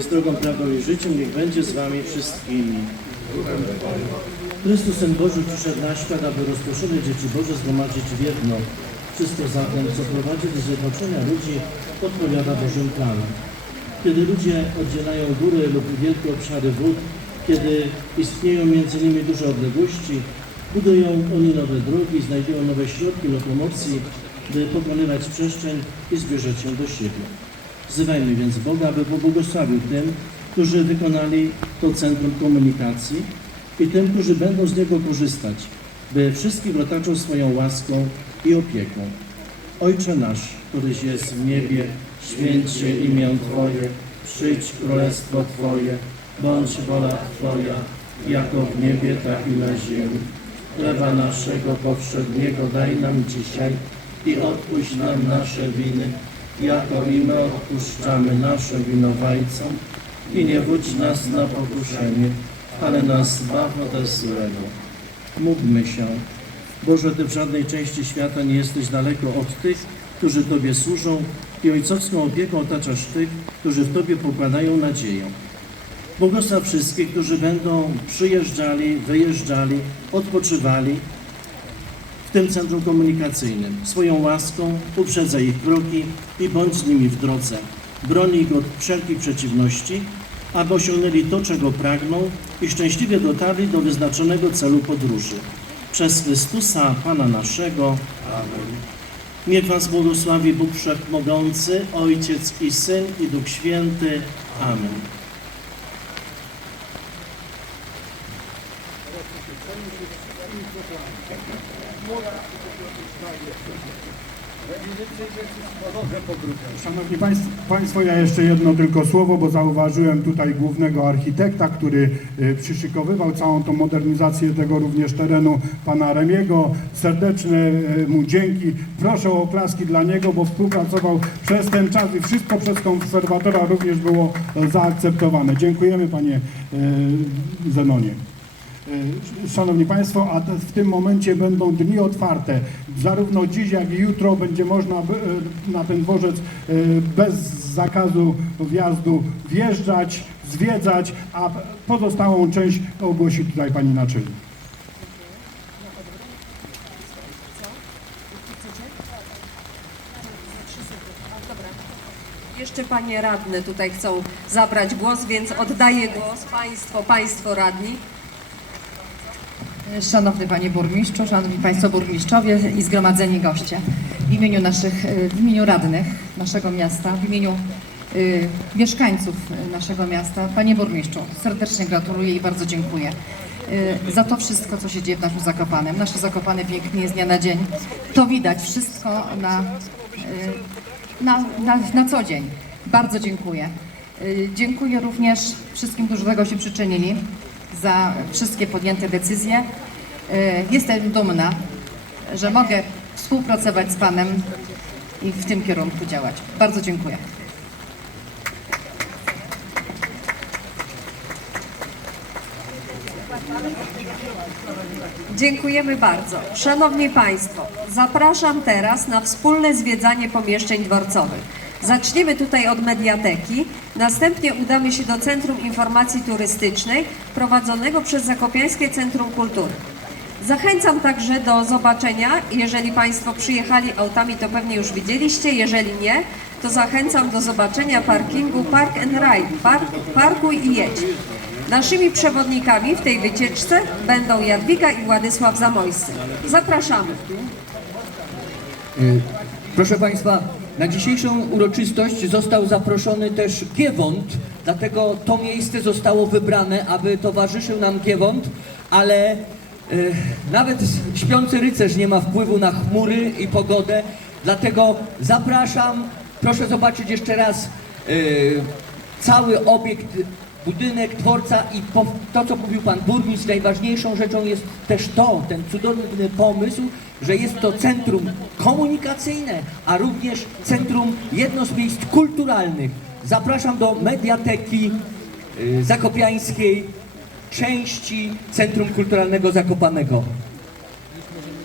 jest drogą, prawdą i życiem, niech będzie z wami wszystkimi. Chrystus, Syn Boży, przyszedł na świat, aby rozproszone dzieci Boże zgromadzić w jedno. Wszystko zatem, co prowadzi do zjednoczenia ludzi, odpowiada Bożym planom. Kiedy ludzie oddzielają góry lub wielkie obszary wód, kiedy istnieją między nimi duże odległości, budują oni nowe drogi, znajdują nowe środki lokomocji, by pokonywać przestrzeń i zbliżać się do siebie. Wzywajmy więc Boga, aby pobłogosławił tym, którzy wykonali to centrum komunikacji i tym, którzy będą z niego korzystać, by wszystkich otaczał swoją łaską i opieką. Ojcze nasz, któryś jest w niebie, święć się imię Twoje, przyjdź królestwo Twoje, bądź wola Twoja, jako w niebie, tak i na ziemi. Chleba naszego powszedniego daj nam dzisiaj i odpuść nam nasze winy, jako i my odpuszczamy naszym winowajcom i nie wódź nas na pokuszenie, ale nas zbaw ode złego. Módlmy się. Boże, Ty w żadnej części świata nie jesteś daleko od tych, którzy Tobie służą i ojcowską opieką otaczasz tych, którzy w Tobie pokładają nadzieję. Błogosław wszystkich, którzy będą przyjeżdżali, wyjeżdżali, odpoczywali w tym centrum komunikacyjnym. Swoją łaską uprzedza ich kroki i bądź z nimi w drodze. Broni ich od wszelkich przeciwności, aby osiągnęli to, czego pragną i szczęśliwie dotarli do wyznaczonego celu podróży. Przez Chrystusa, Pana naszego. Amen. Niech Was błogosławi Bóg Wszechmogący, Ojciec i Syn i Duch Święty. Amen. Szanowni Państwo, ja jeszcze jedno tylko słowo, bo zauważyłem tutaj głównego architekta, który y, przyszykowywał całą tą modernizację tego również terenu, pana Remiego. Serdeczne y, mu dzięki. Proszę o oklaski dla niego, bo współpracował przez ten czas i wszystko przez konserwatora również było e, zaakceptowane. Dziękujemy panie y, Zenonie. E, Szanowni Państwo, a w tym momencie będą dni otwarte. Zarówno dziś, jak i jutro będzie można e, na ten dworzec e, bez zakazu wjazdu wjeżdżać, zwiedzać, a pozostałą część ogłosi tutaj Pani Naczelnik. Jeszcze panie radne tutaj chcą zabrać głos, więc oddaję głos państwo, państwo radni. Szanowny Panie Burmistrzu, Szanowni Państwo Burmistrzowie i zgromadzeni goście. W imieniu naszych, w imieniu radnych naszego miasta, w imieniu y, mieszkańców naszego miasta, Panie Burmistrzu, serdecznie gratuluję i bardzo dziękuję y, za to wszystko, co się dzieje w naszym Zakopanem. Nasze Zakopane pięknie z dnia na dzień. To widać wszystko na, y, na, na, na co dzień. Bardzo dziękuję. Y, Dziękuję również wszystkim, którzy do tego się przyczynili za wszystkie podjęte decyzje. Y, Jestem dumna, że mogę współpracować z Panem i w tym kierunku działać. Bardzo dziękuję. Dziękujemy bardzo. Szanowni Państwo, zapraszam teraz na wspólne zwiedzanie pomieszczeń dworcowych. Zaczniemy tutaj od mediateki, następnie udamy się do Centrum Informacji Turystycznej prowadzonego przez Zakopiańskie Centrum Kultury. Zachęcam także do zobaczenia, jeżeli Państwo przyjechali autami, to pewnie już widzieliście, jeżeli nie, to zachęcam do zobaczenia parkingu Park and Ride, park, parkuj i jedź. Naszymi przewodnikami w tej wycieczce będą Jadwiga i Władysław Zamojscy. Zapraszamy. Y, Proszę Państwa, na dzisiejszą uroczystość został zaproszony też Giewont, dlatego to miejsce zostało wybrane, aby towarzyszył nam Giewont, ale y, nawet śpiący rycerz nie ma wpływu na chmury i pogodę, dlatego zapraszam, proszę zobaczyć jeszcze raz y, cały obiekt, budynek dworca i to, co mówił Pan Burmistrz, najważniejszą rzeczą jest też to, ten cudowny pomysł, że jest to centrum komunikacyjne, a również centrum jedno z miejsc kulturalnych. Zapraszam do mediateki y, zakopiańskiej części Centrum Kulturalnego Zakopanego.